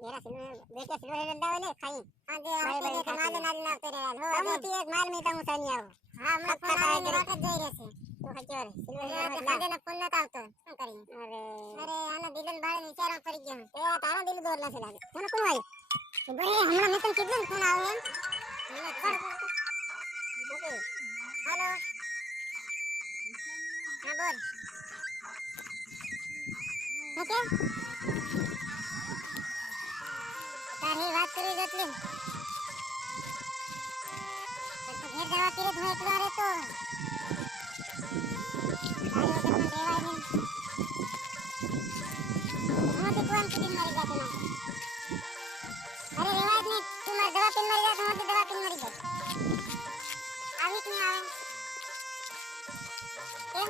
मेरा सिल्वर बेटे सिल्वर डंडा वाले खाई આજે ભાઈ, આવતી ભાઈ, રહે તો માલ ખાતી નાલ નાખતો રહે. હો, તમે આજે. તી એક માલ મીતા હું સાની આવો હા, હમણાં પક્કા ફોન આવીને થાય વાત જ જઈ રહેશે. તો હચ્યો રે સિલ્વર એટલે ડંડા કાંદેને ફોન નતો આવતો. શું કરીએ? અરે અરે, આનો દિલન બાળાને વિચારમાં પડી ગયો. એ આ તારો દિલ દોર નથી લાગે મને કોણ વાય તો ભાઈ, હમણાં મેં તને કીધું ને ફોન આવે એમ. મને ખબર ઓકે હાલો હા બોલ શું तर हे भात करून घेतले. घेर जावा किरे धुळे किनारे तो. मध्ये कोण किती मारी जाते ना अरे रेवाज ने तुम्हार दवा पिन मारी जाते मध्ये दवा पिन मारी जाते आवीत नाही आवे एम.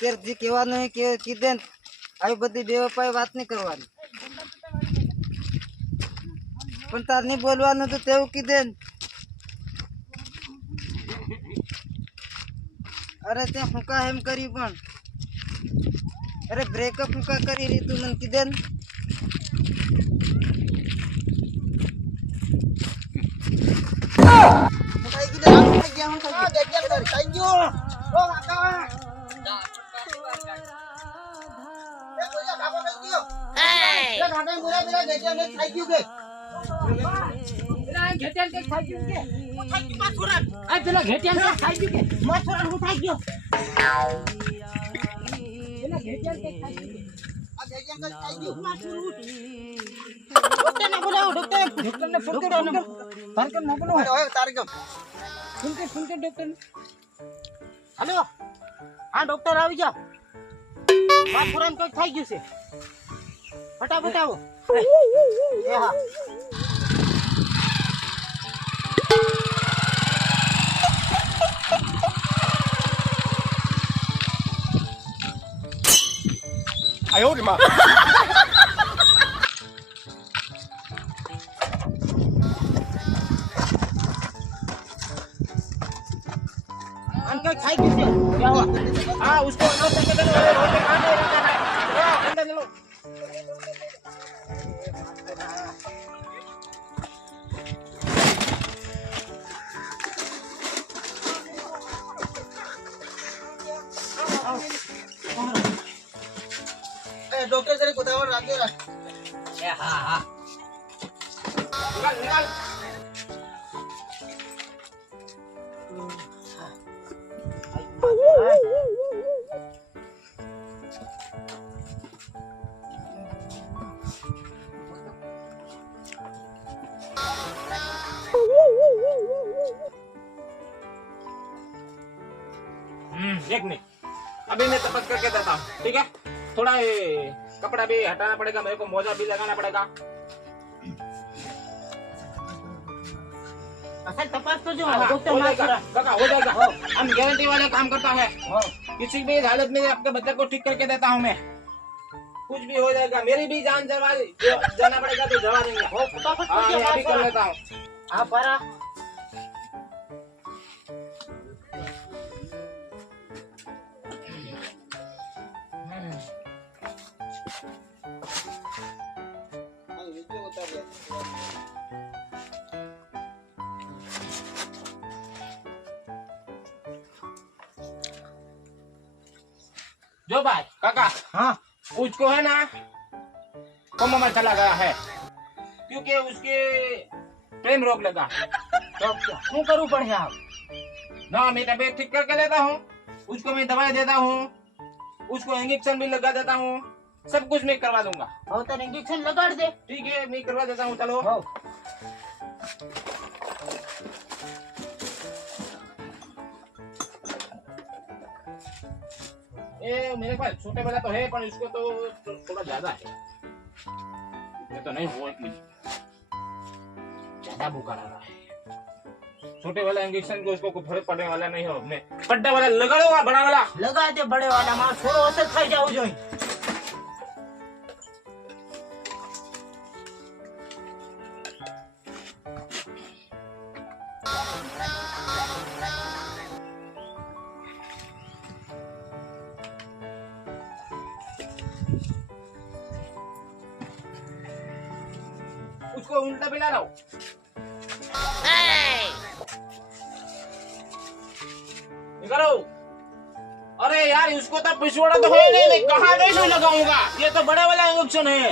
ને. તું હમણાં ને હમણાં આવ. આપું હમણાં ને હમણાં ના જાય. યાર, એમ નત કરે નાન. તાપ નથી લાગે ને આમ કોણ મિલ દે દો રાત પાછો કરવા દો લગડ પાછો હાલો તે ફોન કા કાપ નાખ્યો બતાર તેર જે કહેવાનું હોય કે કીધે ને આવી બધી બેવપાઈ વાત નહીં કરવાની પણ તાર નહીં બોલવાનું તો તેવું કીધે ને અરે તે હું કા એમ કર્યું પણ અરે બ્રેકઅપ હું કા કરી રહી તું મને કીધે ને હલો? હા ડોક્ટર આવી જાઓ. માથુરામ કંઈક થઈ ગયું છે. ફટાફટ આવો. એ હા. आन और राधे एक मिनट अभी मैं तपक करके देता हूँ ठीक है? थोड़ा ए... कपड़ा भी हटाना पड़ेगा मेरे को मोजा भी लगाना पड़ेगा। असल तपास तो जो हाँ, हो जाएगा हम गारंटी वाले काम करता है। किसी भी हालत में आपके बच्चे को ठीक करके देता हूँ मैं। कुछ भी हो जाएगा मेरी भी जान जवा जाना पड़ेगा तो जवा देंगे। हाँ, हो कर लेता हूँ। जो बात काका। हाँ। उसको है ना कम उम्र चला गया है। क्योंकि उसके प्रेम रोग लगा। तो क्यों करूँ पढ़े आप ना मैं तबीयत ठीक करके लेता हूँ उसको मैं दवाई देता हूँ उसको इंजेक्शन भी लगा देता हूँ सब कुछ मैं करवा दूँगा। हो तो इंजेक्शन लगा दे। ठीक है मैं करवा देता हूँ चलो। मेरे पास छोटे वाला तो है पर इसको तो थोड़ा ज्यादा है ये तो नहीं हो एटलीस्ट ज्यादा बुखार रहा है छोटे वाला इंजेक्शन को इसको फर्क पड़ने वाला नहीं है अपने बड़ा वाला लगा लो बड़ा वाला लगा दे बड़े वाला मां छोड़ो असर खाई जाओ जो उसको उल्टा पिला रहा हूँ। निकलो। अरे यार इसको तो पिछवाड़ा तो हो नहीं मैं कहाँ कैसे लगाऊँगा? ये तो बड़ा वाला इंजेक्शन है।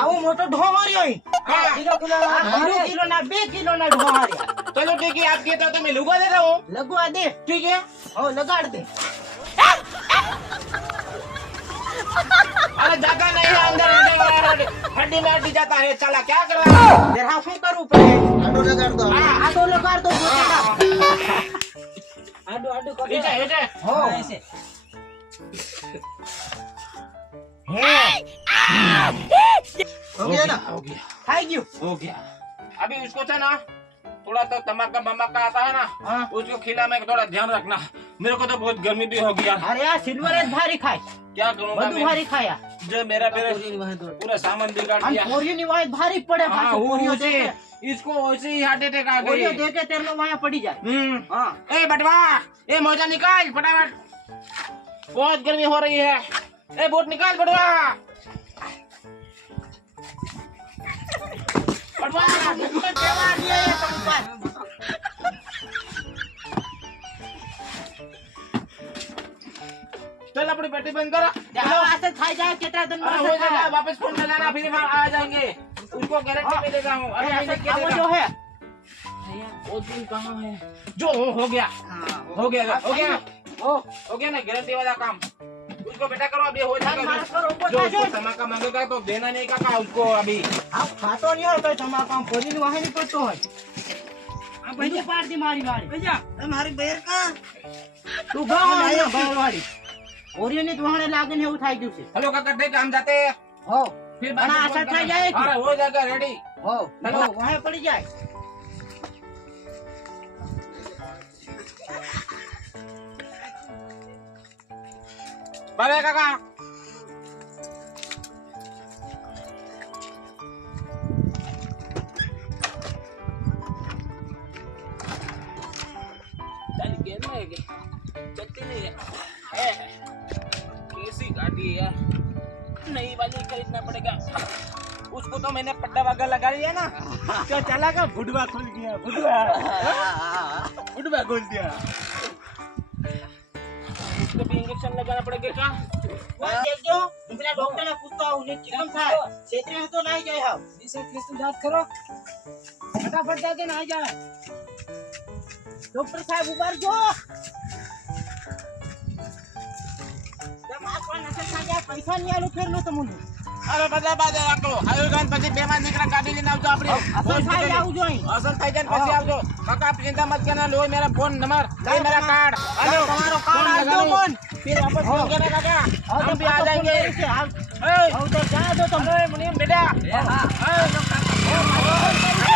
आओ मोटो ढोहर यही हाँ। हाँ, किलो किलो हाँ, ना दो किलो ना बे किलो ना ढोहर चलो ठीक है आप कहते हो तो मैं लुगा देता हूँ। लगवा दे। ठीक है। ओ लगा दे। अरे जगह नहीं है अंदर अंदर हड्डी में हड्डी जाता है चला क्या कर रहा है? तेरा शू करू पे आटो लगा दो। हाँ, आटो लगा दो आटो आटो कर इधर हो। हाँ, ऐसे। हो। गया ना? हो गया थैंक यू हो गया। अभी उसको था ना थोड़ा सा धमाका बमाका आता है ना हाँ। उसको खिला में थोड़ा ध्यान रखना। मेरे को तो बहुत गर्मी भी होगी यार। अरे यार सिल्वर भारी खाए। क्या करूँगा भारी खाया। जो मेरा मेरा पूरा सामान बिगाड़ भारी पड़े हाँ, इसको वैसे ही हार्ट अटैक देखे तेरे को वहाँ पड़ी जाए। हम्म। हाँ। बटवा! ए मोजा निकाल फटाफट। बहुत गर्मी हो रही है। ए बोट निकाल बटवा! चल अपनी पेटी बंद करो। खाई जाए कितना दिन हो जाएगा वापस फ़ोन लगाना फिर हम आ जाएँगे उनको गारंटी पे देता हूँ। वो जो है। वो दिन कहाँ है? जो हो हाँ, गया। हो गया हो गया। हो गया ना गारंटी वाला काम? उसको बेटा करो अभी हो जाएगा મારા પર ઉભો जो થાજો. उसको धमाका मांगेगा तो देना नहीं का का उसको अभी આ ખાતો નહીં હોય તો તમારા કામ પોરીની વાહે નહીં પડતો હોય આ બધું પાડતી મારી વાળી મારી બેર કા તું ગાવ અહીંયા બહારવાળી પોરીઓની જ વહાણે લાગે ને એવું થઈ ગયું છે हेलो काका ठीक है, हम जाते हैं હો फिर પણ આ અસર થઈ જાય કે? अरे हो जाएगा रेडी હો હેલો. વાહે પડી જાય बाय काका। कैसी गाड़ी है नई वाली खरीदना पड़ेगा। उसको तो मैंने पट्टा वगैरह लगा लिया ना। क्या चला का बुढ़वा खुल गया बुढ़वा बुढ़वा खोल दिया। કે બે ઇન્જેક્શન લગાડવા પડે કે કા? દેખજો હું પેલા ડોક્ટર ને પૂછતો આવું, ને કેમ થાય છેતરે તો નહીં જાય હા વિશે ક્રિસ્તુ જાત કરો? ફટાફટ જાજો નહીં જાય ડોક્ટર સાહેબ ઊભા જો પૈસા નહીં આલું ફેરલું તમને અરે બધા બાદ રાખો. આયોજન પછી બે માં નીકળા ગાડી લઈને આવજો આપણે. અસલ થઈ આવજો અસલ થઈ જાય પછી આવજો. કાકા ચિંતા મત કરના લો મેરા ફોન નંબર. લે મેરા કાર્ડ અને તમારો કાર્ડ આવજો ફોન ફિર આપસ ફોન કરે કાકા. હમ ભી આ જાયેંગે એ હું. તો જા દો તમે. મને બેટા. હા. હા